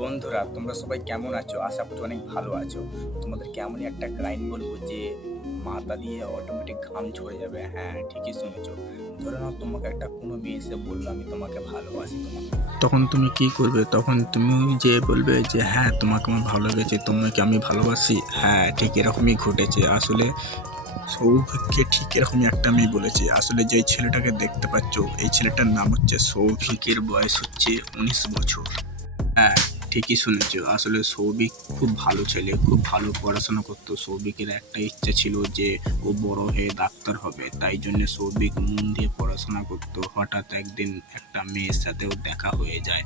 বন্ধুরা তোমরা সবাই কেমন আছো? আশা করছি অনেক ভালো আছো। তোমাদেরকে এমনই একটা লাইন বলবো যে মাথা দিয়ে অটোমেটিক ঘাম ঝরে যাবে। হ্যাঁ, ঠিকই শুনেছো। ধরে নাও তোমাকে একটা কোনো মেয়ে এসে বলল আমি তোমাকে ভালোবাসি তোমাকে। তখন তুমি কি করবে? তখন তুমি যে বলবে যে হ্যাঁ, তোমাকে আমার ভালো লেগেছে, তোমাকে আমি ভালোবাসি। হ্যাঁ, ঠিক এরকমই ঘটেছে। আসলে সৌভিককে ঠিক এরকমই একটা মেয়ে বলেছে। আসলে যেই ছেলেটাকে দেখতে পাচ্ছ, এই ছেলেটার নাম হচ্ছে সৌভিকের বয়স হচ্ছে 19 বছর। হ্যাঁ, ঠিকই শুনেছ। আসলে সৌভিক খুব ভালো ছেলে, খুব ভালো পড়াশোনা করতো। সৌভিকের একটা ইচ্ছা ছিল যে ও বড় হয়ে ডাক্তার হবে। তাই জন্য সৌভিক মন দিয়ে পড়াশোনা করতো। হঠাৎ একদিন একটা মেয়ের সাথে ওর দেখা হয়ে যায়।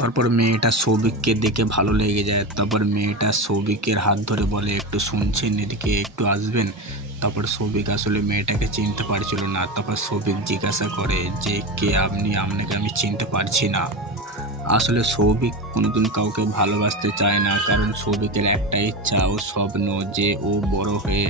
তারপর মেয়েটা সৌভিককে দেখে ভালো লেগে যায়। তারপর মেয়েটা সৌভিকের হাত ধরে বলে একটু শুনছেন, এদিকে একটু আসবেন। তারপর সৌভিক আসলে মেয়েটাকে চিনতে পারছিল না। তারপর সৌভিক জিজ্ঞাসা করে যে কে আপনি? আপনাকে আমি চিনতে পারছি না। আসলে সৌভিক কোনোদিন কাউকে ভালোবাসতে চায় না, কারণ সৌভিকের একটা ইচ্ছা ও স্বপ্ন যে ও বড় হয়ে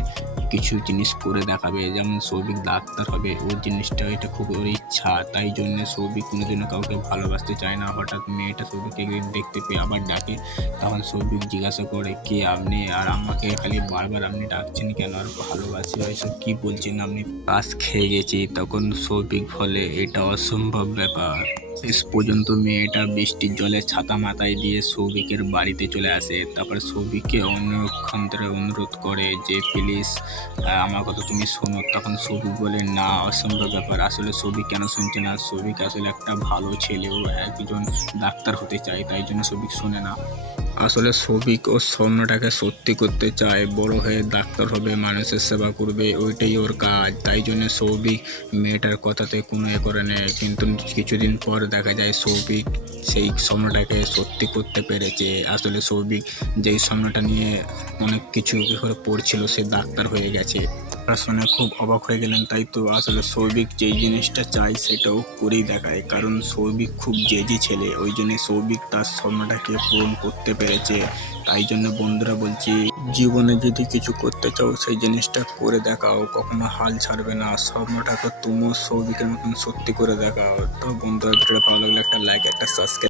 কিছু জিনিস করে দেখাবে। যেমন সৌভিক ডাক্তার হবে, ওর জিনিসটা এটা খুব ওর ইচ্ছা। তাই জন্য সৌভিক কোনোদিনও কাউকে ভালোবাসতে চায় না। হঠাৎ মেয়েটা সৌভিককে একদিন দেখতে পেয়ে আবার ডাকে। তখন সৌভিক জিজ্ঞাসা করে কে আপনি? আর আমাকে খালি বারবার আপনি ডাকছেন কেন? আর ভালোবাসি এসব কি বলছেন আপনি? পাস খেয়ে গেছি। তখন সৌভিক বলে এটা অসম্ভব ব্যাপার। শেষ পর্যন্ত মেয়েটা বৃষ্টির জলে ছাতা মাথায় দিয়ে সৌভিকের বাড়িতে চলে আসে। তারপরে সৌভিককে অনেকক্ষণ ধরে অনুরোধ করে যে প্লিজ আমার কথা তুমি শোনো। তখন সৌভিক বলে না, অসম্ভব ব্যাপার। আসলে সৌভিক কেন শুনছে না? সৌভিক আসলে একটা ভালো ছেলে, ও একজন ডাক্তার হতে চায়, তাই জন্য সৌভিক শোনে না। আসলে সৌভিক ওর স্বপ্নটাকে সত্যি করতে চায়, বড় হয়ে ডাক্তার হবে, মানুষের সেবা করবে, ওইটাই ওর কাজ। তাই জন্য সৌভিক মেয়েটার কথাতে কোনো করে নেয়। কিন্তু কিছুদিন পর দেখা যায় সৌভিক সেই স্বপ্নটাকে সত্যি করতে পেরেছে। আসলে সৌভিক যেই স্বপ্নটা নিয়ে অনেক কিছু করে পড়ছিল, সে ডাক্তার হয়ে গেছে। শুনে খুব অবাক হয়ে গেলেন। তাই তো আসলে সৌভিক যেই জিনিসটা চায় সেটাও করেই দেখায়, কারণ সৌভিক খুব জেদি ছেলে। ওই জন্য সৌভিক তার স্বপ্নটাকে পূরণ করতে পেরেছে। তাই জন্য বন্ধুরা বলছি, জীবনে যদি কিছু করতে চাও সেই জিনিসটা করে দেখাও, কখনো হাল ছাড়বে না। স্বপ্নটাকে তুমিও সৌভিকের মতন সত্যি করে দেখাও। তো বন্ধুরা, ভিডিওটা ভালো লাগলে একটা লাইক, একটা সাবস্ক্রাইব।